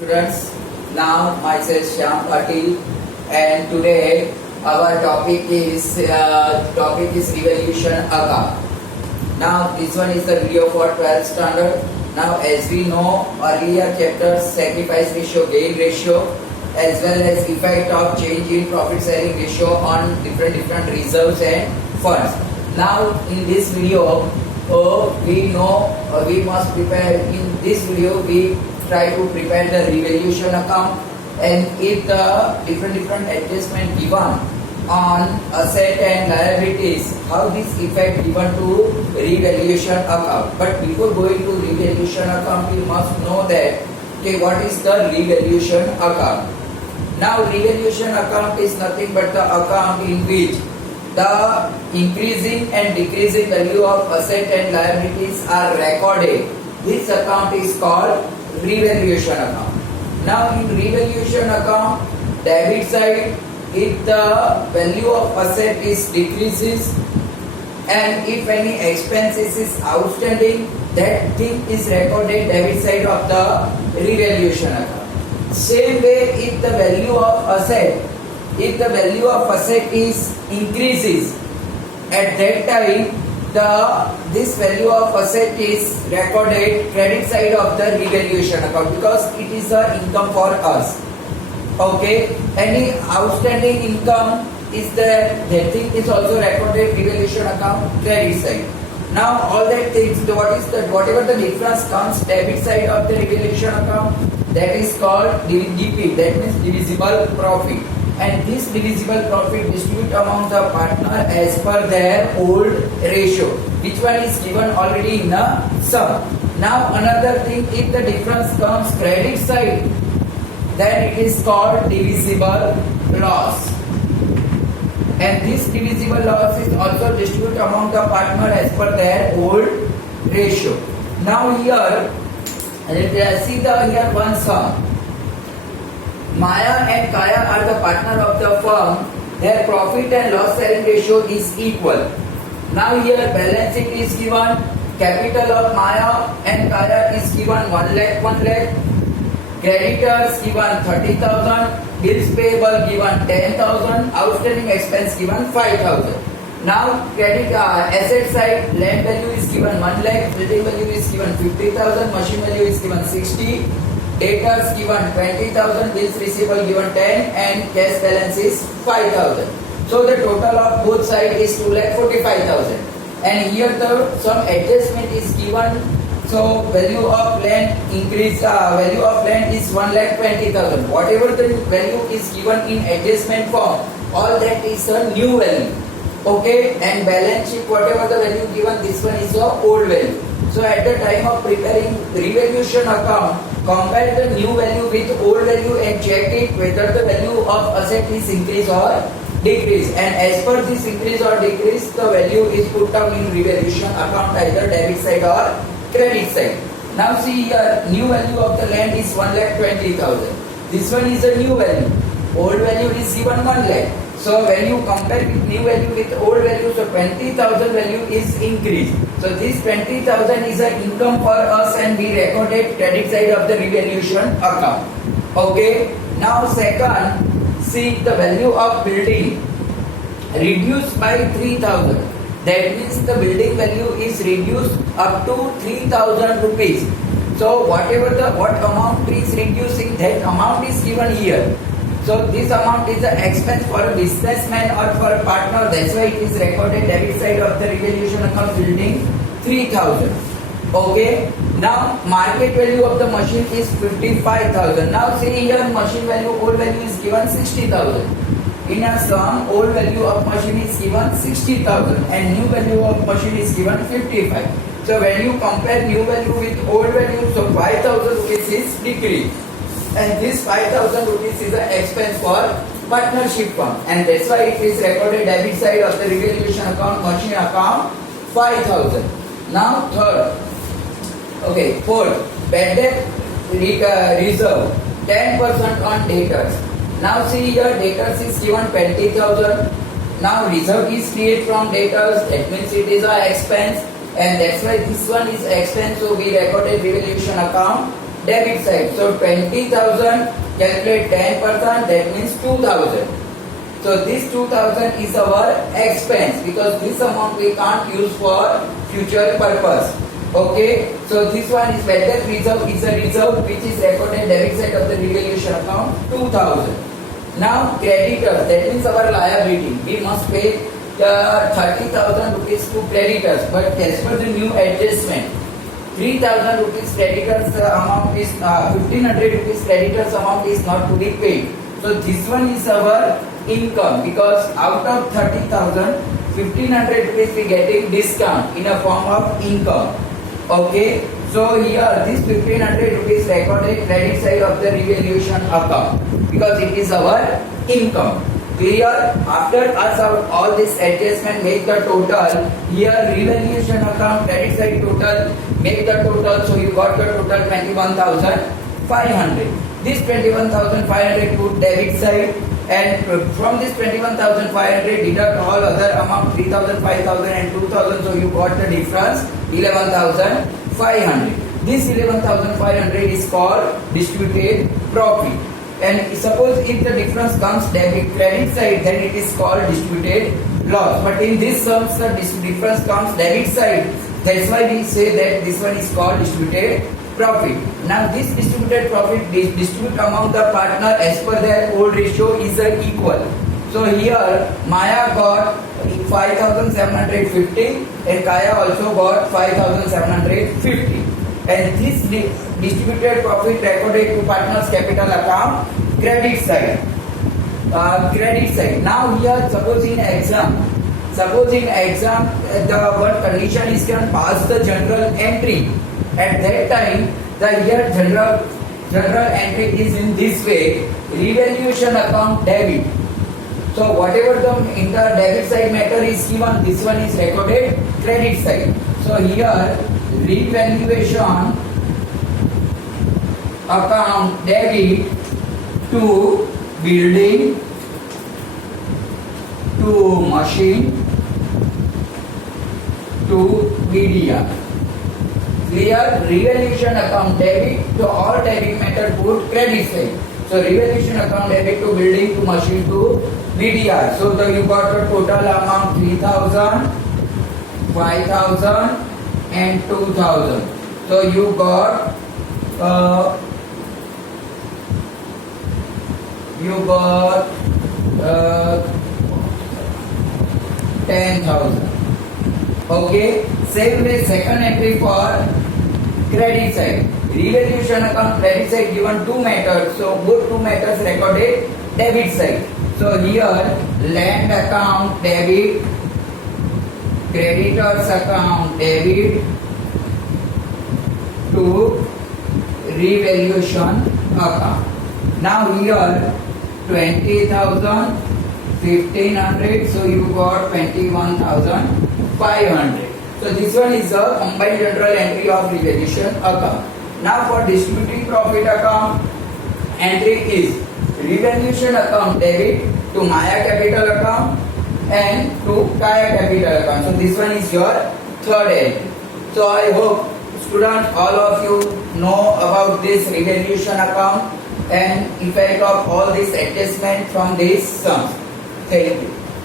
Students, now myself Shyam Patil, and today our topic is revaluation account. Now this one is the video for 12th standard. Now as we know earlier chapters, sacrifice ratio, gain ratio, as well as effect of change in profit sharing ratio on different reserves and funds. Now in this video we must prepare. In this video we try to prepare the revaluation account, and if the different adjustment given on asset and liabilities, how this effect given to revaluation account. But before going to revaluation account, we must know that what is the revaluation account. Now revaluation account is nothing but the account in which the increasing and decreasing value of asset and liabilities are recorded. This account is called revaluation account. Now in revaluation account, debit side, if the value of asset is decreases and if any expenses is outstanding, that thing is recorded debit side of the revaluation account. Same way, if the value of asset is increases, at that time this value of asset is recorded credit side of the revaluation account, because it is a income for us. Okay, any outstanding income is there, that thing is also recorded revaluation account credit side. Now all that things, whatever the difference comes debit side of the revaluation account, that is called DP, that means divisible profit. And this divisible profit distribute among the partner as per their old ratio, which one is given already in a sum. Now another thing, if the difference comes credit side, then it is called divisible loss. And this divisible loss is also distributed among the partner as per their old ratio. Now here, here one sum. Maya and Kaya are the partner of the firm. Their profit and loss sharing ratio is equal. Now here balance sheet is given. Capital of Maya and Kaya is given 1 lakh. Creditors given 30,000. Bills payable given 10,000. Outstanding expense given 5,000. Now credit asset side, land value is given 1 lakh. Building value is given 50,000. Machine value is given 60. Debtors given 20,000, bills receivable given 10, and cash balance is 5,000. So the total of both sides is 2,45,000. And here some adjustment is given. So value of land increase. Value of land is 1,20,000. Whatever the value is given in adjustment form, all that is a new value. Okay. And balance sheet, whatever the value given, this one is a old value. So at the time of preparing revaluation account, compare the new value with old value and check it whether the value of asset is increase or decrease. And as per this increase or decrease, the value is put down in revaluation account, either debit side or credit side. Now see here, new value of the land is 1,20,000. This one is a new value. Old value is given 1 lakh. So when you compare with new value with old value, so 20,000 value is increased. So this 20,000 is an income for us, and we recorded credit side of the revaluation account. Okay. Now second, see the value of building reduced by 3,000. That means the building value is reduced up to 3,000 rupees. So what amount is reducing, that amount is given here. So this amount is an expense for a businessman or for a partner. That's why it is recorded debit side of the revaluation account, building 3,000. Okay. Now market value of the machine is 55,000. Now see here, machine value, old value is given 60,000. In a sum, old value of machine is given 60,000 and new value of machine is given 55. So when you compare new value with old value, so 5,000 rupees is decreased. And this 5,000 rupees is an expense for partnership firm, and that's why it is recorded debit side of the revaluation account, machine account 5,000. Now fourth, bad debt reserve 10% on debtors. Now see here, debtors is given 20,000. Now reserve is created from debtors, that means it is an expense, and that's why this one is expense. So we recorded revaluation account debit side. So 20,000, calculate 10%, that means 2,000. So this 2,000 is our expense because this amount we can't use for future purpose. Okay, so this one is weather reserve, is a reserve which is recorded debit side of the revaluation account 2,000. Now creditors, that means our liability. We must pay 30,000 rupees to creditors, but as per the new adjustment, 3,000 rupees creditors amount is 1,500 rupees creditors amount is not to be paid. So this one is our income because out of 30,000, 1,500 rupees we getting discount in a form of income. Okay, so here this 1,500 rupees recorded credit side of the revaluation account because it is our income. Clear? After us out all this adjustment make the total. Here revaluation account credit side total, make the total. So you got the total 21,500. This 21,500 put debit side, and from this 21,500 deduct all other amount 3,000, 5,000 and 2,000. So you got the difference 11,500. This 11,500 is called distributed profit. And suppose if the difference comes debit credit side, then it is called distributed loss. But in this terms, the difference comes debit side. That's why we say that this one is called distributed profit. Now this distributed profit distribute among the partner as per their old ratio is equal. So here Maya got 5,750 and Kaya also got 5,750. And this distributed profit recorded to partners capital account credit side. Credit side. Now here suppose in exam the one condition is can pass the general entry. At that time the here general entry is in this way, revaluation account debit. So whatever the in the debit side matter is given, this one is recorded credit side. So here revaluation account debit to building, to machine, to media. Clear? Revaluation account debit to all debit matter put credit side. So revaluation account debit to building, to machine, to media. So you got the total amount 3,000, 5,000 and 2,000. So you got 10,000. Okay. Same way second entry for credit side. Revaluation account credit side given two matters. So both two matters recorded debit side. So here land account debit, creditors account debit to revaluation account. Now here 20,000, 1,500, so you got 21,500. So this one is the combined general entry of revaluation account. Now for distributing profit account, entry is revaluation account debit to Maya capital account and to Kaya capital account. So this one is your third entry. So I hope students, all of you know about this revaluation account and effect of all this adjustment from these sums. Thank you.